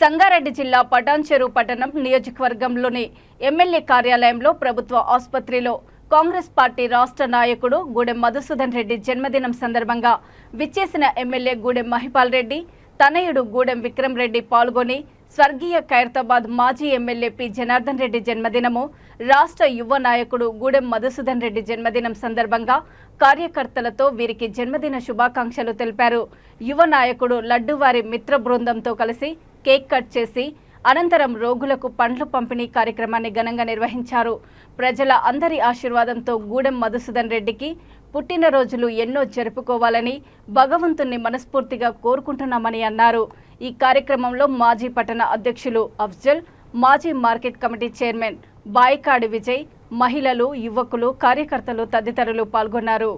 సంగారెడ్డి జిల్లా పటాన్చెరు పట్టణం నియోజకవర్గంలోని ఎమ్మెల్యే కార్యాలయంలో ప్రభుత్వ ఆసుపత్రిలో కాంగ్రెస్ పార్టీ రాష్ట్ర నాయకుడు గూడెం మధుసూదన్ రెడ్డి జన్మదినం సందర్భంగా విచ్చేసిన ఎమ్మెల్యే గూడెం మహిపాల్ రెడ్డి తనయుడు గూడెం విక్రమ్ రెడ్డి పాల్గొని స్వర్గీయ ఖైరతాబాద్ మాజీ ఎమ్మెల్యే పి జనార్దన్ రెడ్డి జన్మదినము, రాష్ట్ర యువ నాయకుడు గూడెం మధుసూదన్ రెడ్డి జన్మదినం సందర్భంగా కార్యకర్తలతో వీరికి జన్మదిన శుభాకాంక్షలు తెలిపారు. యువ నాయకుడు లడ్డువారి మిత్ర బృందంతో కలిసి కేక్ కట్ చేసి అనంతరం రోగులకు పండ్లు పంపిణీ కార్యక్రమాన్ని ఘనంగా నిర్వహించారు. ప్రజల అందరి ఆశీర్వాదంతో గూడెం మధుసూదన్ రెడ్డికి పుట్టినరోజులు ఎన్నో జరుపుకోవాలని భగవంతుణ్ణి మనస్ఫూర్తిగా కోరుకుంటున్నామని అన్నారు. ఈ కార్యక్రమంలో మాజీ పట్టణ అధ్యక్షులు అఫ్జల్, మాజీ మార్కెట్ కమిటీ చైర్మన్ బాయికాడి విజయ్, మహిళలు, యువకులు, కార్యకర్తలు తదితరులు పాల్గొన్నారు.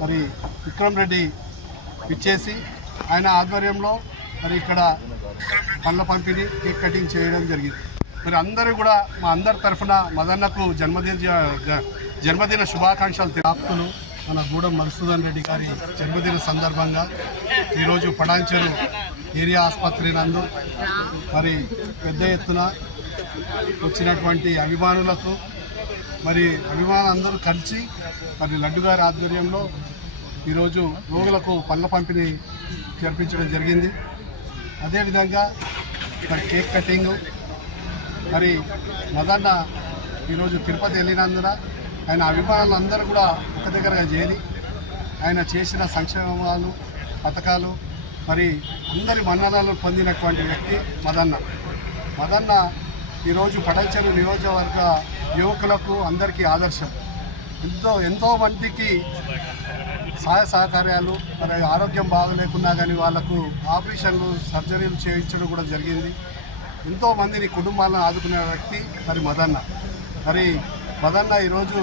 మరి విక్రమ్ రెడ్డి ఇచ్చేసి ఆయన ఆధ్వర్యంలో మరి ఇక్కడ పండ్ల పంపిణీ, కేక్ కటింగ్ చేయడం జరిగింది. మరి అందరూ కూడా మా అందరి తరఫున మదన్నకు జన్మదిన శుభాకాంక్షలు తెలుపుతూ మన గూడెం మధుసూదన్ రెడ్డి గారి జన్మదిన సందర్భంగా ఈరోజు పటాన్చెరు ఏరియా ఆసుపత్రి నందు మరి పెద్ద ఎత్తున వచ్చినటువంటి అభిమానులకు మరి అభిమానులందరూ కలిసి మరి లడ్డు గారి ఆధ్వర్యంలో ఈరోజు రోగులకు పండ్ల పంపిణీ జరిపించడం జరిగింది. అదేవిధంగా మరి కేక్ కటింగు, మరి మదన్న ఈరోజు తిరుపతి వెళ్ళినందున ఆయన అభిమానులందరూ కూడా ఒక దగ్గరగా చేరి ఆయన చేసిన సంక్షేమాలు, పథకాలు మరి అందరి మన్ననలు పొందినటువంటి వ్యక్తి మదన్న ఈరోజు పటాన్చెరు నియోజకవర్గ యువకులకు అందరికీ ఆదర్శం. ఎంతో మందికి సహాయ సహకార్యాలు, మరి ఆరోగ్యం బాగలేకున్నా కానీ వాళ్ళకు ఆపరేషన్లు, సర్జరీలు చేయించడం కూడా జరిగింది. ఎంతోమందిని కుటుంబాలను ఆదుకునే వ్యక్తి మరి మదన్న ఈరోజు